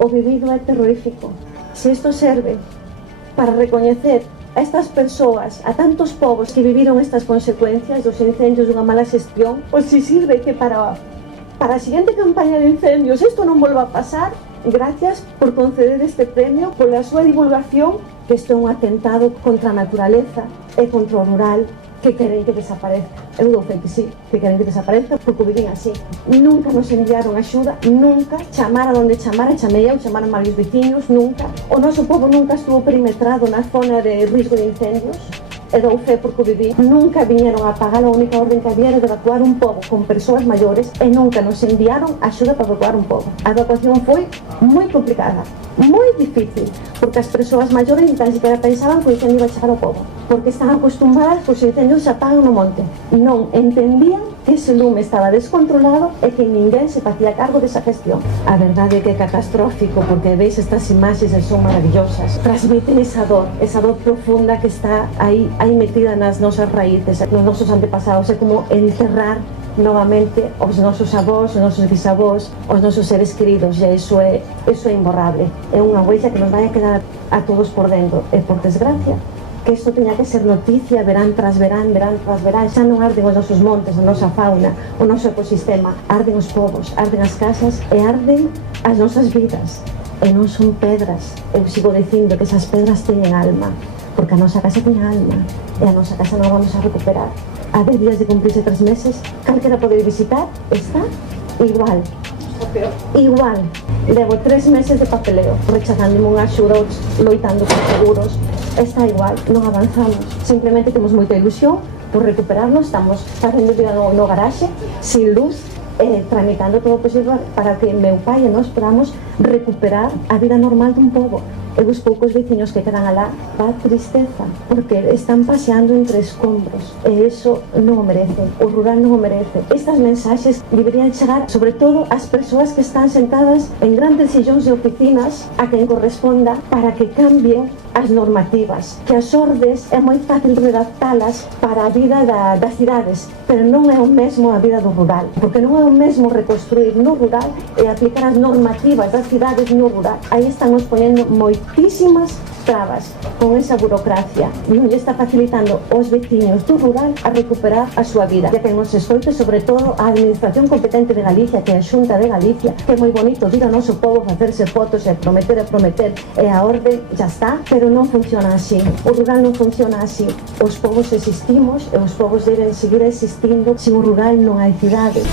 O vivido é terrorífico. Se isto serve para recoñecer a estas persoas, a tantos povos que viviron estas consecuencias dos incendios dunha mala xestión, ou se sirve que para a seguinte campaña de incendios isto non volva a pasar, gracias por conceder este premio, pola súa divulgación, que isto é un atentado contra a naturaleza e contra o rural, que queren que desaparezca. Eu dou fe que sí, que queren que desaparezca porque o vivín así. Nunca nos enviaron axuda, nunca, chamar a donde chamara, chamei eu, chamaron varios veciños, nunca. O noso povo nunca estuvo perimetrado na zona de risco de incendios, e dou fe porque o viví. Nunca viñeron a pagar, a única orden que había era de evacuar un pobo con persoas maiores e nunca nos enviaron axuda para evacuar un pobo. A evacuación foi moi complicada, moi difícil, porque as persoas maiores ni tan siquiera pensaban que o incendio iba a chegar ao pobo, porque están acostumbradas que os incendios se apagan no monte. Non entendían que ese lume estaba descontrolado e que ninguén se facía cargo desa gestión. A verdade é que é catastrófico, porque veis estas imaxes e son maravillosas. Transmiten esa dor profunda que está aí metida nas nosas raíces, nos nosos antepasados. É como enterrar novamente os nosos avós, os nosos bisavós, os nosos seres queridos, e iso é imborrable. É unha huella que nos vai a quedar a todos por dentro, e por desgracia que isto teña que ser noticia verán tras verán, xa non arden os nosos montes, a nosa fauna, o noso ecosistema, arden os povos, arden as casas e arden as nosas vidas, e non son pedras. Eu sigo dicindo que esas pedras teñen alma, porque a nosa casa teña alma, e a nosa casa non a vamos a recuperar. A 10 días de cumplirse 3 meses, calquera pode visitar, está igual. Igual. Levo 3 meses de papeleo, rechazándome unha axuda, loitando por seguros. Está igual, non avanzamos. Simplemente temos moita ilusión por recuperarnos, estamos facendo vida no garaxe, sin luz, tramitando todo o posible para que meu pai e nós podamos recuperar a vida normal dun pobo. E os poucos veciños que quedan alá, dá tristeza, porque están paseando entre escombros, e iso non o merece, o rural non o merece. Estas mensaxes deberían chegar sobre todo ás persoas que están sentadas en grandes sillóns de oficinas a quen corresponda para que cambien as normativas, que as ordes é moi fácil redactalas para a vida das cidades, pero non é o mesmo a vida do rural, porque non é o mesmo reconstruir no rural e aplicar as normativas das cidades no rural. Aí están nos ponendo moitísimas trabas con esa burocracia e non lle está facilitando aos veciños do rural a recuperar a súa vida. Ya que nos escoite sobre todo a administración competente de Galicia, que é a Xunta de Galicia, que é moi bonito vir ao noso povo facerse fotos e prometer e a orde já está, pero non funciona así. O rural non funciona así. Os povos existimos e os povos deben seguir existindo. Sin o rural non hai cidade.